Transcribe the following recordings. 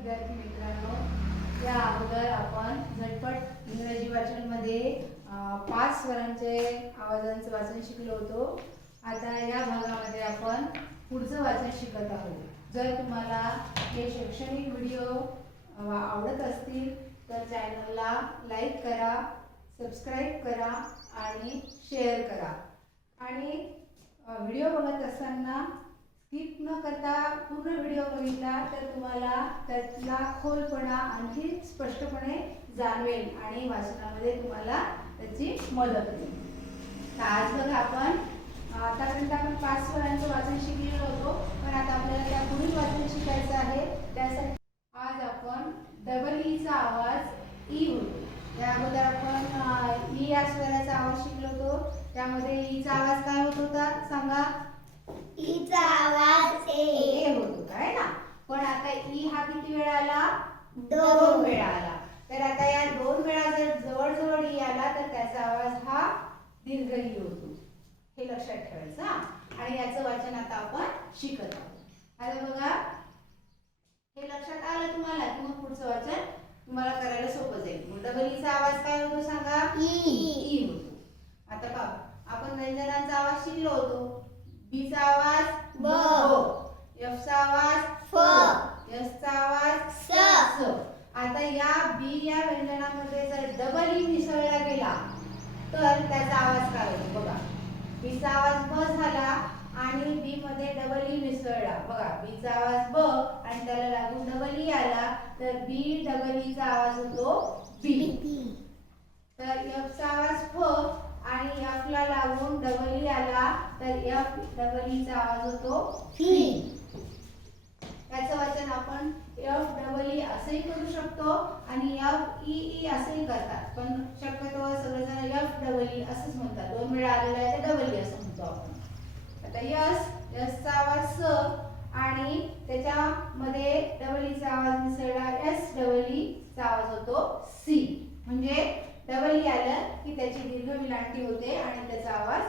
विद्यार्थी मित्रांनो या अगोदर आपण झटपट इंग्रजी वाचनमध्ये पाच स्वरांचे आवाजांचं वाचन शिकलो होतो. आता या भागामध्ये आपण पुढचं वाचन शिकत आहोत. जर तुम्हाला हे शैक्षणिक व्हिडिओ आवडत असतील तर चॅनलला लाईक करा सबस्क्राईब करा आणि शेअर करा. आणि व्हिडिओ बघत असताना स्किप न करता पूर्ण व्हिडिओ बघितला तर तुम्हाला त्यातला खोलपणा आणखी स्पष्टपणे जाणवेल आणि वाचनामध्ये तुम्हाला त्याची मदत होईल. तर आज बघा आपण आतापर्यंत आपण पाच स्वरांचं वाचन शिकलेलो होतो पण आता आपल्याला त्या पुढील वाचन शिकायचं आहे. त्यासाठी आज आपण डबल ईचा e आवाज e ई होतो या अगोदर आपण ई e या स्वराचा आवाज शिकलो होतो. त्यामध्ये ईचा आवाज काय होत होता? सांगा. ईचा आवाज ए होत होता आहे ना? पण आता ई हा किती वेळा आला? दोन. वेळा. आला. तर आता या दोन वेळा जर जवळ जवळ ई आला तर त्याचा आवाज हा दीर्घ ई होतो. हे लक्षात ठेवायचं हा? आणि याचं वाचन आता आपण शिकत आहोत. आता बघा हे लक्षात आलं तुम्हाला की मग पुढचं वाचन तुम्हाला करायला सोपं जाईल. मग आवाज काय होतो सांगा? ई. ई होतो. आता पहा आपण व्यंजनांचा आवाज शिकलो होतो. बीचा आवाज ब. एफचा आवाज फ. एसचा आवाज स. आता या बी या व्यंजनामध्ये जर डबल ई मिसळला गेला तर त्याचा आवाज काय होतो बघा. बीचा आवाज ब झाला आणि बी मध्ये डबल ई मिसळला. बघा बीचा आवाज ब आणि त्याला लागून डबल ई आला तर बी डबल ईचा आवाज होतो बी. तर F चा आवाज फ आणि F ला लागून डबल ई आला तर F डबल ई चा आवाज होतो फी. त्याचं वाचन आपण F डबल ई असंही करू शकतो आणि F ई ई असंही करतात. पण शक्यतो सगळेजण F डबल ई असंच म्हणतात. दोन वेळा आलेला आहे तर डबल ई असं म्हणतो आपण. आता यस यसचा आवाज स आणि त्याच्यामध्ये डबल ईचा आवाज मिसळला एस डबल ई चा आवाज होतो सी म्हणजे डबल ई आलं की त्याची दीर्घ विलांटी होते आणि त्याचा आवाज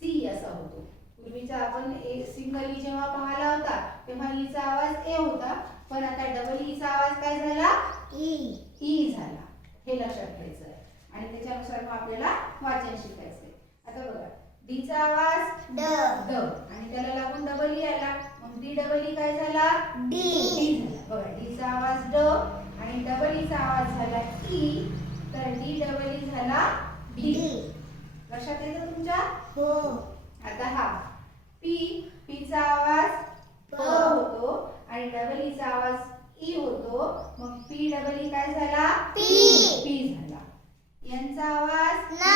सी असा होतो. पूर्वीचा आपण एक सिंगल ई जेव्हा पाहिला होता तेव्हा ईचा आवाज ए होता. पण आता डबल ईचा आवाज काय झाला? ई. ई झाला. हे लक्षात घ्यायचं आहे आणि त्याच्यानुसार मग आपल्याला वाचन शिकायचंय. आता बघा डीचा आवाज ड. ड. आणि त्याला लागून डबल ई आला. मग डी डबल ई काय झाला? डी. डी झाला. बघा डीचा आवाज ड आणि डबल ईचा आवाज झाला ई तर डी डबल ई झाला डी लक्षात येतं तुमच्या? हो. आता हा. पी पीचा आवाज प होतो आणि डबल ईचा आवाज ई होतो. मग पी डबल ई काय झाला? पी. पी झाला. यांचा आवाज ना.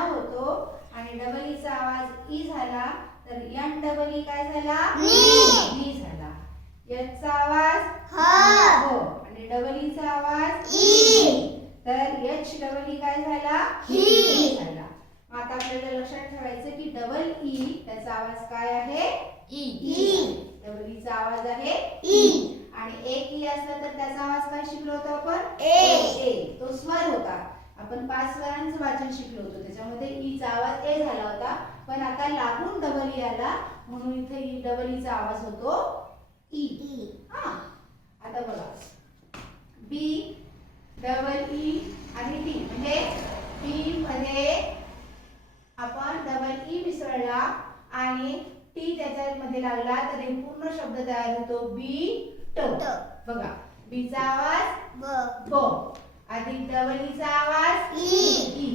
होतो आणि डबल ईचा आवाज ई झाला. तर यन डबल ई काय झाला. नी झाला. याचा आवाज ह. हो आणि डबल ईचा आवाज ई. तर एच डबल ई काय झाला? ही. झाला. मग आता आपल्याला लक्षात ठेवायचं की डबल ई त्याचा आवाज काय आहे? ई. डबल ईचा आवाज आहे ई. आणि एक ई असला तर त्याचा आवाज काय शिकलो होतो आपण? ए. ए तो स्वर होता. आपण पाच स्वरांचं वाचन शिकलो होतो. त्याच्यामध्ये ईचा आवाज ए झाला होता. पण आता लागून डबल ई आला. म्हणून इथे ई डबल ईचा आवाज होतो ई ई हा. आता बघा. बी डबल ई आणि टी म्हणजे टी मध्ये आपण डबल ई मिसळला आणि टी त्याच्यामध्ये लागला तर एक पूर्ण शब्द तयार होतो बी ट. बघा बीचा आवाज ब अधिक डबल ईचा आवाज ई. ई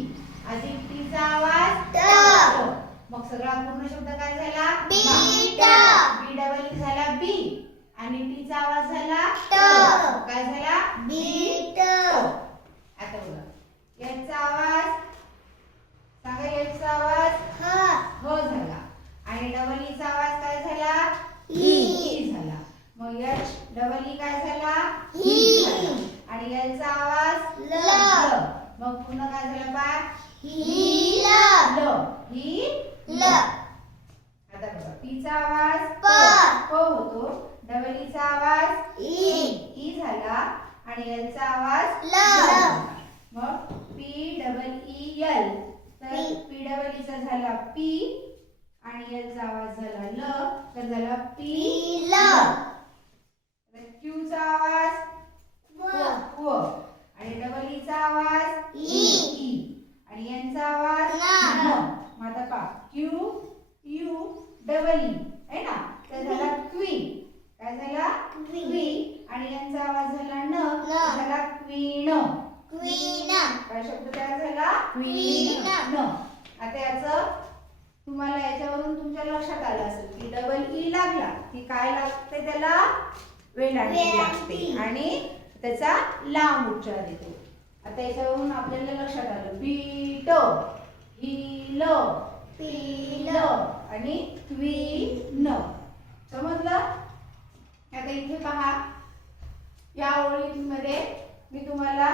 अधिक टीचा आवाज ट. मग सगळा पूर्ण शब्द काय झाला बी बा. ट. बी डबल ई झाला बी आणि टीचा आवाज झाला ट. काय झाला बीट आता बघा याचा आवाज सांगा याचा आवाज ह ह झाला आणि डबल ईचा आवाज काय झाला ई. ई झाला मग यच डबल ई काय झाला ही. झाला. आणि याचा आवाज. ल. आणि एलचा आवाज ल. मग पी डबल ई एल तर पी डबल ईचा झाला पी आणि एलचा आवाज झाला ल. तर झाला पी ल. क्यूचा आवाज व. आणि डबल ई e चा आवाज उच्चार येतो. आता याच्यावरून आपल्याला लक्षात आलं. Beet heel peel. आणि क्वीन समजलं? आता इथे पहा. या ओळीमध्ये मी तुम्हाला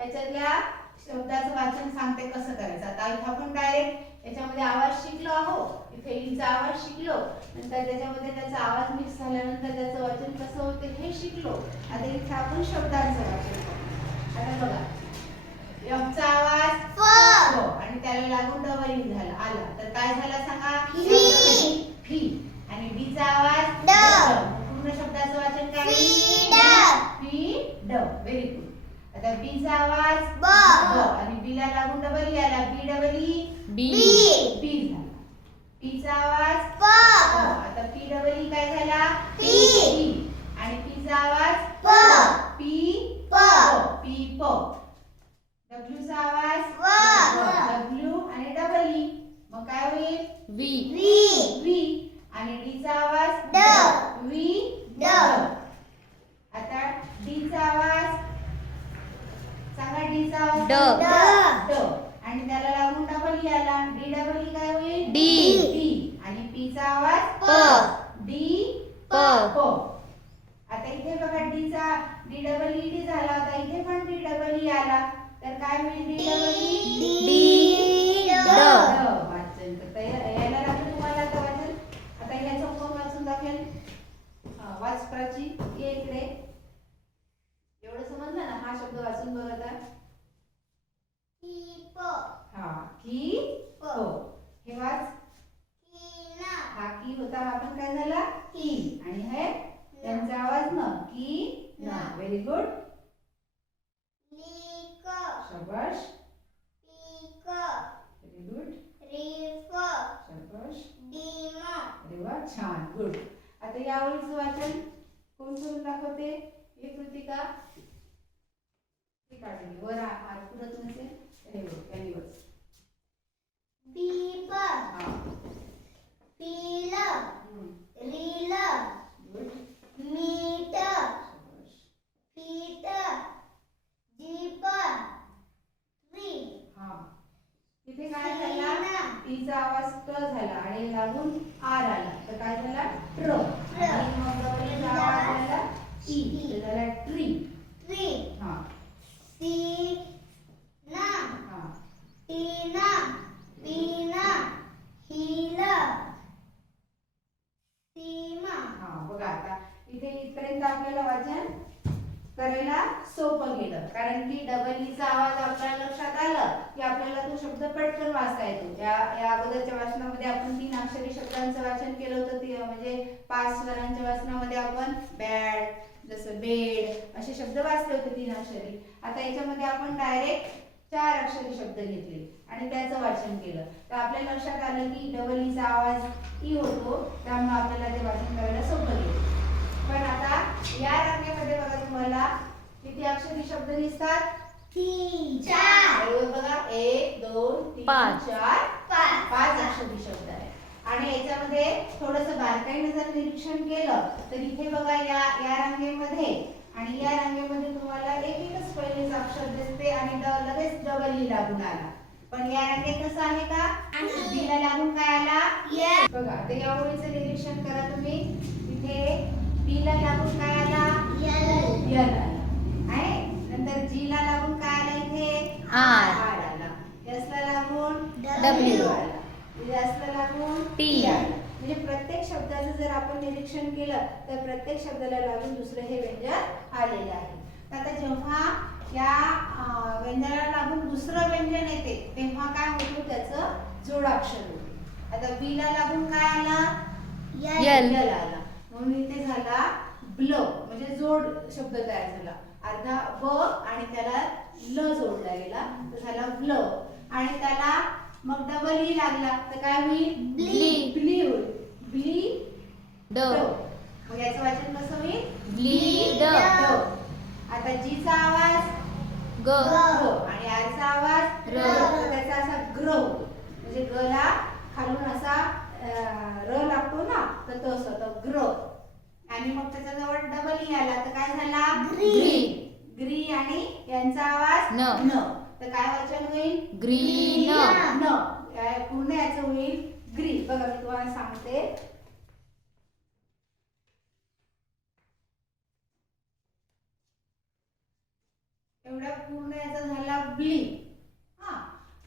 याच्यातल्या शब्दाचं वाचन सांगते कसं करायचं. आता इथं आपण डायरेक्ट याच्यामध्ये आवाज शिकलो आहोत. इथे ईचा आवाज शिकलो. नंतर त्याच्यामध्ये त्याचा आवाज मिक्स झाल्यानंतर त्याचं वाचन कसं होतं हे शिकलो. आता इथे आपण शब्दांचं वाचन करू. आता बघा? यमचा आवाज फ. फ आणि त्याला लागून डबल ई झाला. आला. तर काय झाला सांगा? फी. फी. आणि बीचा आवाज ड. पूर्ण शब्दाचं वाचन काय? फीड. फीड व्हेरी गुड आता बीचा आवाज ब. आणि बीला लागून डबल आला. बी डबल बी. बी झाला. पीचा आवाज प. प. आता पी डबल ई काय झाला पी. पी. आणि पीचा आवाज प. पी प. पी प डब्ल्यूचा आवाज व. डब्ल्यू आणि डबल ई मग काय होईल? वी. वी. आणि डी चा आवाज ड. वी. ड. आता डी चा आवाज. सांगा डी चा आवाज. ड. ड. ड. आणि त्याला लागून डबल ई आला. डी डबल ई काय होईल? डी. डी. आणि पी चा आवाज प. डी. प. प. आता इथे बघा डी चा डी डबल ई डी झाला. होता इथे पण डी डबल ई आला. तर काय होईल? D double E D. ड. वाचन तर या- यायला लागलं तुम्हाला आता वाचन आता ह्याचं कोण वाचून दाखवेल हा, वाच प्राची ये इकडे एवढं समजलं ना हा शब्द वाचून बघ आता की प. हा की हो हे वाच की ना. हा की होता हा पण काय झाला की आणि हे त्यांचा आवाज न की ना ना. व्हेरी गुड ली क. शाबाश पी क. व्हेरी गुड री फ. शाबाश डी म. अरे वा छान गुड ओळीचं वाचन कोण करून दाखवते हे कृतिका ती काढली वर आ- पुरत नसेल हे बघ, यांनी बघ. बी प. पी ल. हम्म. री ल. गुड मीठ. शाबाश. पीठ. जीप. री. हा इथे काय झाला टीचा आवाज ट झाला आणि लागून आर आला तर काय झाला ट्र. आणि मग डबलीचा आवाज झाला ई तर झाला ट्री ट्री. हा सी ना. हा टी ना. पी ना. ही ल. सी मा. हा बघा आता इथे इथपर्यंत आपल्याला वाचन करायला सोपं गेलं. कारण की डबल ईचा e आवाज आपल्याला लक्षात आला की आपल्याला तो शब्द पटकन वाचता येतो. या या अगोदरच्या वाचनामध्ये आपण तीन अक्षरी शब्दांचं वाचन केलं होतं. ते म्हणजे पाच स्वरांच्या वाचनामध्ये आपण बॅड जसं बेड असे शब्द वाचले होते तीन अक्षरी. आता याच्यामध्ये आपण डायरेक्ट चार अक्षरी शब्द घेतले आणि त्याचं वाचन केलं. तर आपल्या लक्षात आलं की डबल ईचा e आवाज ई होतो. त्यामुळे आपल्याला ते वाचन करायला सोपं गेलं. पण आता या रांगेमध्ये बघा तुम्हाला किती अक्षरी शब्द दिसतात तीन. चार. बघा एक दोन तीन पाच. चार पाच. पाच अक्षरी शब्द आहे आणि याच्यामध्ये थोडस बारकाईने जर निरीक्षण केलं तर इथे बघा या या रांगेमध्ये आणि या रांगेमध्ये तुम्हाला एक एकच पहिलेच अक्षर दिसते आणि ड- लगेच डबल ई लागून आला पण या रांगेत कसं आहे का आणि- बीला लागून काय आला Yes. बघा आता या ओळीचं निरीक्षण करा तुम्ही इथे बीला लागून काय आला? यल. आहे? नंतर जी ला लागून काय आला इथे? आर. आर आला. एस ला लागून? W. आला एस ला लागून टी. म्हणजे प्रत्येक शब्दाचं जर आपण निरीक्षण केलं तर प्रत्येक शब्दाला लागून दुसरं हे व्यंजन आलेलं आहे. आता जेव्हा या व्यंजनाला लागून दुसरं व्यंजन येते तेव्हा काय होतं त्याचं? जोडाक्षर होते. आता बी ला लागून काय आला. यल आला. म्हणून इथे झाला ब्ल म्हणजे जोड शब्द तयार झाला. अर्धा ब आणि त्याला ल जोडला गेला तर झाला ब्ल. आणि त्याला मग डबल ई लागला तर काय होईल? ब्ली. ब्ली. होईल. ब्ली ड. मग याचं वाचन कसं होईल? ब्लीड. ड. आता जीचा आवाज ग. आणि आरचा आवाज र. त्याचा असा ग्र म्हणजे गला खालून असा र लागतो ना? तर तो असं ग्र. आणि मग त्याच्याजवळ डबल ई आला. तर काय झाला? ग्री. ग्री आणि यांचा आवाज न. न. तर काय वाचन होईल? ग्रीन न. काय पूर्ण याचं होईल ग्री बघा मी तुम्हाला सांगते. एवढा पूर्ण याचा झाला ब्ली हा.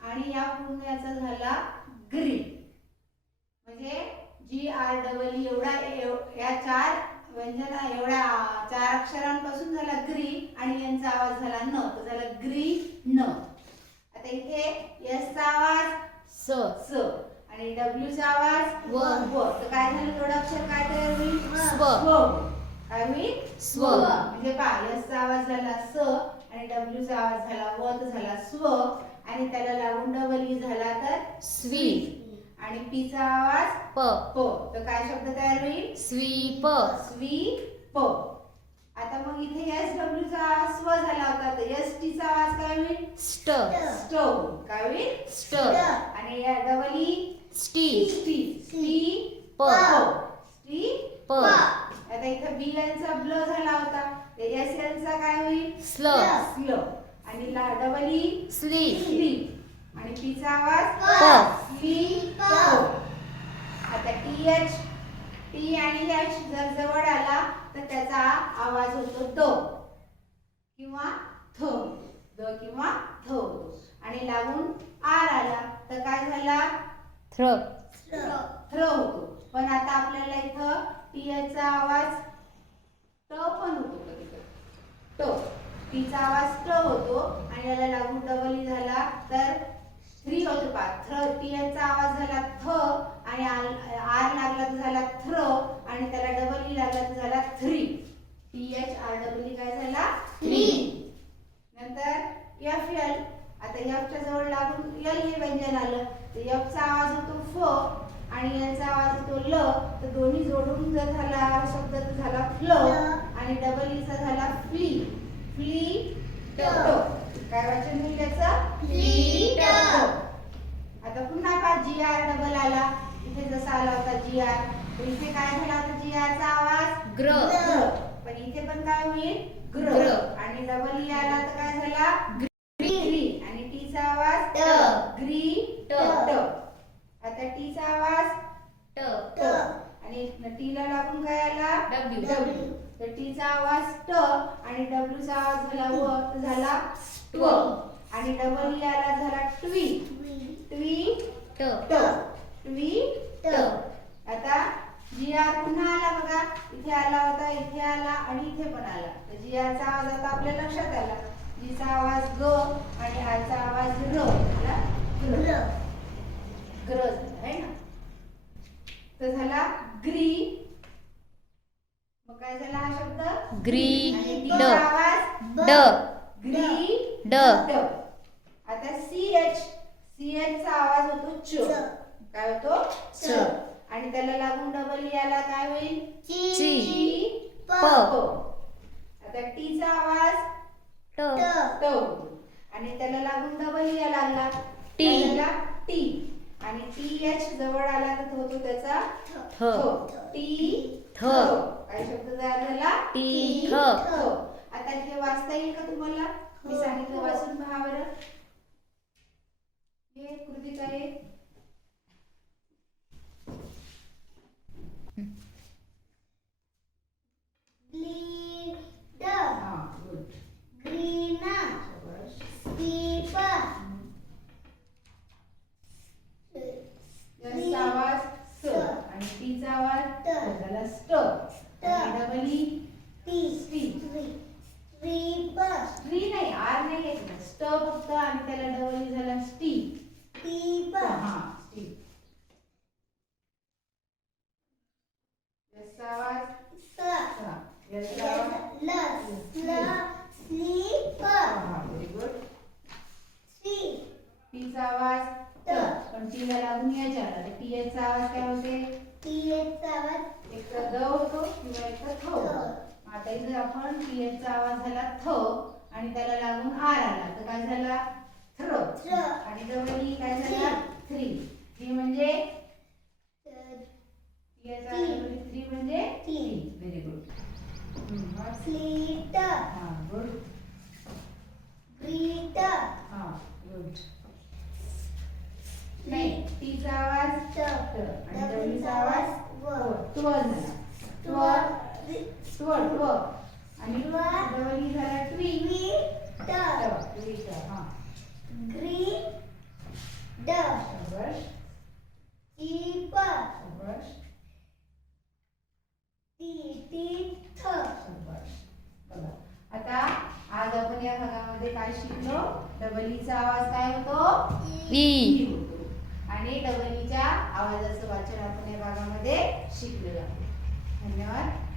आणि या पूर्ण याचा झाला ग्री म्हणजे जी आर डबल एवढा एव- या चार व्यंजना एवढ्या चार अक्षरांपासून झाला ग्री आणि यांचा आवाज झाला न तो झाला ग्री न. आता इथे एस चा आवाज स. स. आणि डब्ल्यू चा आवाज व. व. तर काय झालं जोड अक्षर काय तयार होईल? स्व. स्व. काय होईल? स्व. म्हणजे पा एस चा आवाज झाला स आणि डब्ल्यू चा आवाज झाला व तर झाला स्व. आणि त्याला लागून डबल ई झाला तर स्वी. आणि पी चा आवाज प. प. तर काय शब्द तयार होईल? स्वीप. स्वी प आता मग इथे एस डब्ल्यू चा आवाज स्व झाला होता. तर एस टी चा आवाज काय होईल? स्ट. स्ट. काय होईल? स्ट. आणि या डबल? ई स्टी. टी टी प. टी प. आता इथं बी यांचा ब्ल झाला होता. एस यांचा काय होईल? स्ल. स्ल. आणि ला डबल? ई स्ली स्ली आणि पी चा आवाज? प. प आता टी एच टी आणि एच जर जवळ आला तर त्याचा आवाज होतो द किंवा थ. द किंवा थ. आणि लागून आर आला तर काय झाला? थ्र थ्र होतो. पण आता आपल्याला इथं टी चा आवाज ट पण होतो कधी कधी ट टीचा आवाज ट होतो आणि याला लागून डबल ई झाला तर थ्री होतो पा थ्र टी चा आवाज झाला थ आणि आर लागला तर झाला थ्र आणि त्याला डबल ई लागला तर झाला three T H R double E काय झाला? थ्री. नंतर एफ एल आता एफ च्या जवळ लागून एल हे व्यंजन आलं. तर एफ चा आवाज होतो फ आणि यांचा आवाज होतो ल. तर दोन्ही जोडून जर झाला शब्द तर झाला फ्ल आणि डबल ई चा झाला फ्ली फ्ली ट. काय वाचन होईल याचं आता पुन्हा पा जी आर डबल आला. इथे जसा आला होता जी आर इथे काय झाला होता जी आर चा आवाज? ग्र. पण इथे पण काय होईल? ग्र. आणि डबल ई आला तर काय झाला? ग्री. आणि टी चा आवाज? ट. ग्री. ट. ट. आता टी चा आवाज? ट. ट. आणि टी ला लागून काय आला? डब्ल्यू डब्ल्यू तर टी चा आवाज ट आणि डब्ल्यू चा आवाज झाला व झाला ट्व आणि डबल ई आला झाला ट्वी ट्वी ट. ट. ट्वी ट. आता जी आर पुन्हा आला बघा. इथे आला होता इथे आला आणि इथे पण आला. तर जी आर चा आवाज आता आपल्या लक्षात आला. जी चा आवाज ग आणि आर चा आवाज र. झाला ग्र. ग्र. झाला है ना? तर झाला ग्री. मग काय झाला हा शब्द? टीचा आवाज ड. ग्री. ड. आता सी एच सी एच चा आवाज होतो च. काय होतो? च. आणि त्याला लागून डबल याला काय होईल? ची. ची. प. आता टी चा आवाज? ट. ट. आणि त्याला लागून डबल या लागला. टी. टी आणि टी एच जवळ आला तर तो होतो त्याचा थ. थ. टी थ. काय शब्द तयार झाला? टी थ. थ. आता हे वाचता येईल का तुम्हाला? मी सांगितलं वाचून पहा बरं. हे कृतिका आहे. आणि टीचा आवाज ट. झाला स्ट. आणि डबल ई स्टी स्ट्री नाही आर नाही आहे स्ट फक्त आणि त्याला डबल झाला स्टी. हा स्टी याचा आवाज सा. याचा आवाज हा व्हेरी गुड टीचा आवाज ट पण टीला लागून यायच्या आला तर टी चा आवाज काय होते एक तर द होतो किंवा एक आपण टीएचा आवाज झाला थ आणि त्याला लागून आर आला तर काय झाला थ्र. आणि डबल काय झाला थ्री. थ्री म्हणजे? टीएचा थ्री म्हणजे तीन. व्हेरी गुड स्लीट हा गुड ग्रीट हा गुड नाही टीचा आवाज आणि डबलीचा आवाज ट्व झाला. ट्व ट्व ट्व आणि. डबल झाला ट्वी ट्वी हा. शाबाश टीप शाबाश टी टीथ शाबाश बघा आता आज आपण या भागामध्ये काय शिकलो? डबलीचा आवाज काय होतो? ई. आणि डबलीच्या आवाजाचं वाचन आपण या भागामध्ये शिकलेलो आहोत. धन्यवाद.